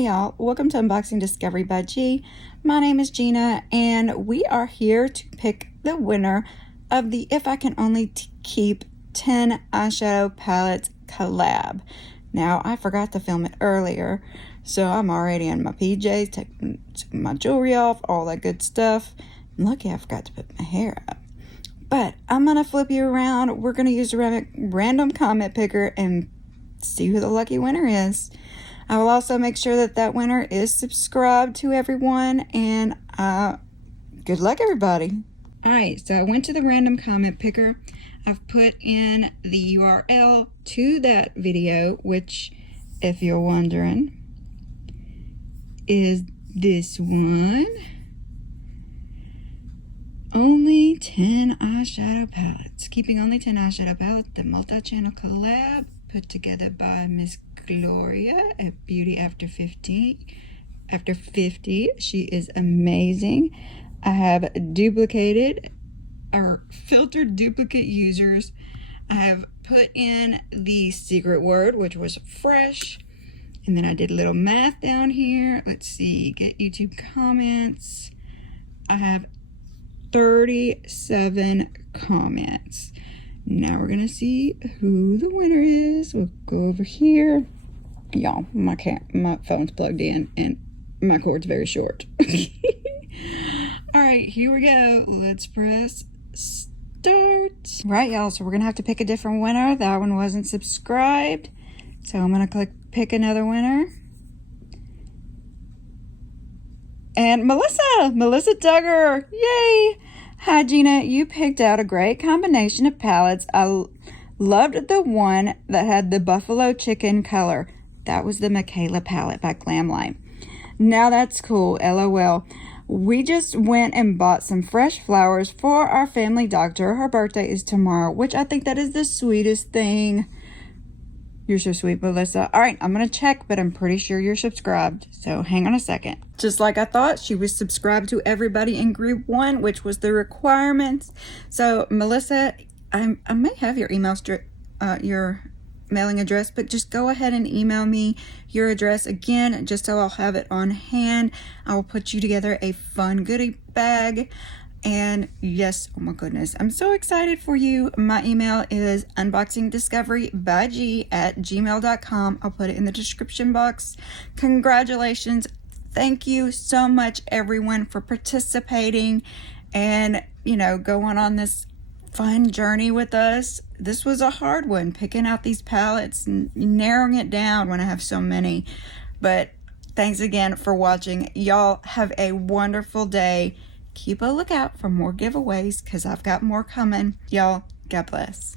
Hey y'all, welcome to Unboxing Discovery by G. My name is Gina and we are here to pick the winner of the If I Can Only Keep 10 Eyeshadow Palettes collab. Now I forgot to film it earlier, so I'm already in my PJs, taking my jewelry off, all that good stuff. And lucky I forgot to put my hair up. But I'm going to flip you around. We're going to use a random comment picker and see who the lucky winner is. I will also make sure that that winner is subscribed to everyone, and good luck everybody. Alright, so I went to the random comment picker. I've put in the URL to that video, which, if you're wondering, is this one. Only 10 eyeshadow palettes. Keeping only 10 eyeshadow palettes, the multi-channel collab put together by Miss Gloria at Beauty After 50. She is amazing. I have duplicated or filtered duplicate users. I have put in the secret word, which was fresh. And then I did a little math down here. Let's see, get YouTube comments. I have 37 comments. Now we're gonna see who the winner is. We'll go over here. Y'all, my phone's plugged in and my cord's very short. All right, here we go. Let's press start. Right, y'all, so we're gonna have to pick a different winner. That one wasn't subscribed, so I'm gonna click pick another winner. And Melissa Duggar, yay! Hi Gina, you picked out a great combination of palettes. I loved the one that had the buffalo chicken color. That was the Michaela palette by Glamlite. Now that's cool, LOL. We just went and bought some fresh flowers for our family doctor. Her birthday is tomorrow, which I think that is the sweetest thing. You're so sweet, Melissa. All right, I'm going to check, but I'm pretty sure you're subscribed. So hang on a second. Just like I thought, she was subscribed to everybody in group 1, which was the requirements. So Melissa, I may have your your mailing address, but just go ahead and email me your address again, just so I'll have it on hand. I will put you together a fun goodie bag. And yes, oh my goodness, I'm so excited for you. My email is unboxingdiscoverybyg@gmail.com. I'll put it in the description box. Congratulations. Thank you so much, everyone, for participating and, you know, going on this fun journey with us. This was a hard one, picking out these palettes and narrowing it down when I have so many. But thanks again for watching. Y'all have a wonderful day. Keep a lookout for more giveaways because I've got more coming. Y'all, God bless.